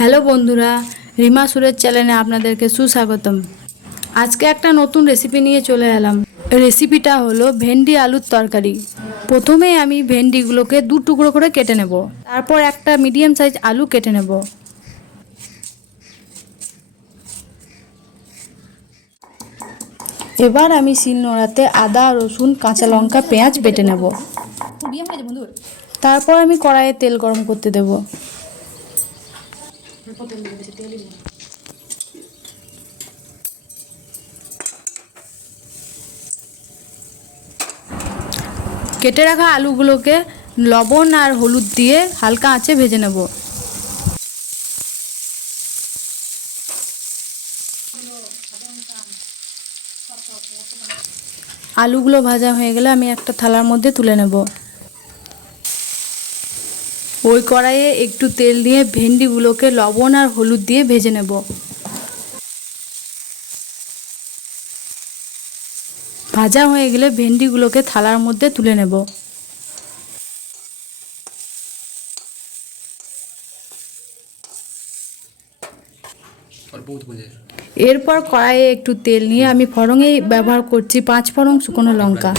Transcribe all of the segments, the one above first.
Hello বন্ধুরা, রিমা সুরেজ চ্যানেলে আপনাদেরকে সুস্বাগতম। আজকে একটা নতুন রেসিপি নিয়ে চলে এলাম। রেসিপিটা হলো ভেন্ডি আলুর তরকারি। প্রথমে আমি ভেন্ডিগুলোকে দু টুকরো করে কেটে নেব। তারপর একটা মিডিয়াম সাইজ আলু কেটে নেব। এবার আমি শিলনোড়াতে আদা, রসুন, কাঁচা লঙ্কা, পেঁয়াজ বেটে নেব। তারপর আমি কড়াইয়ে তেল গরম করতে দেব। কেটে রাখা আলুগুলোকে লবণ আর হলুদ দিয়ে হালকা আঁচে ভেজে নেব। আলুগুলো ভাজা হয়ে গেলে আমি একটা থালার মধ্যে তুলে নেব। ওই কড়াইয়ে একটু তেল দিয়ে ভেন্ডিগুলোকে লবণ আর হলুদ দিয়ে ভেজে নেব। ভাজা হয়ে গেলে ভেন্ডিগুলোকে থালার মধ্যে তুলে নেব। এরপর কড়াইয়ে একটু তেল নিয়ে আমি ফোড়নে ব্যবহার করছি 5 ফোড়ন শুকনো লঙ্কা।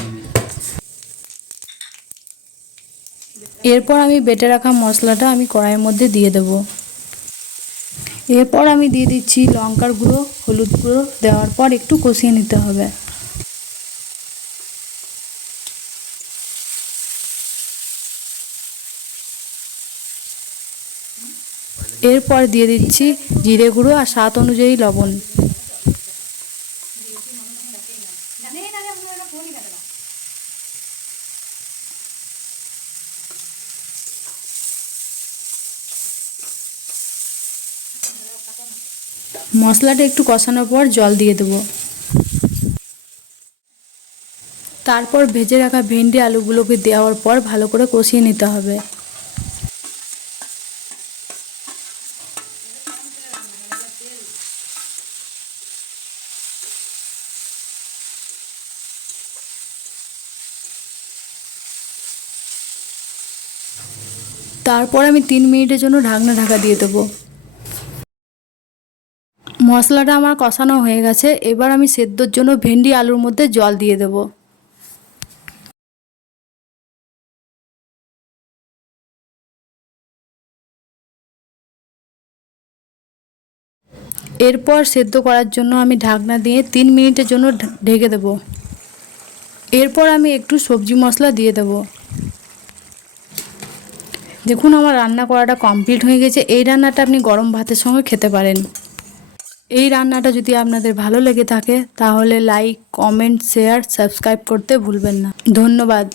এরপর আমি বেটে রাখা মশলাটা আমি কড়াইয়ের মধ্যে দিয়ে দেব। এরপর আমি দিয়ে দিচ্ছি লঙ্কার গুঁড়ো, হলুদ গুঁড়ো। দেওয়ার পর একটু কষিয়ে নিতে হবে। এরপর দিয়ে দিচ্ছি জিরে গুঁড়ো আর স্বাদ অনুযায়ী লবণ। মশলাটা একটু কষানোর পর জল দিয়ে দেব। তারপর ভেজে রাখা ভেন্ডি আলুগুলোকে দেওয়ার পর ভালো করে কষিয়ে নিতে হবে। তারপর আমি 3 মিনিটের জন্য ঢাকা দিয়ে দেবো। মশলাটা আমার কষানো হয়ে গেছে। এবার আমি সেদ্ধর জন্য ভেন্ডি আলুর মধ্যে জল দিয়ে দেব। এরপর সেদ্ধ করার জন্য আমি ঢাকনা দিয়ে 3 মিনিটের জন্য ঢেকে দেব। এরপর আমি একটু সবজি মশলা দিয়ে দেব। দেখুন আমার রান্না করাটা কমপ্লিট হয়ে গেছে। এই রান্নাটা আপনি গরম ভাতের সঙ্গে খেতে পারেন। এই রান্নাটা যদি আপনাদের ভালো লেগে থাকে তাহলে লাইক, কমেন্ট, শেয়ার, সাবস্ক্রাইব করতে ভুলবেন না। ধন্যবাদ।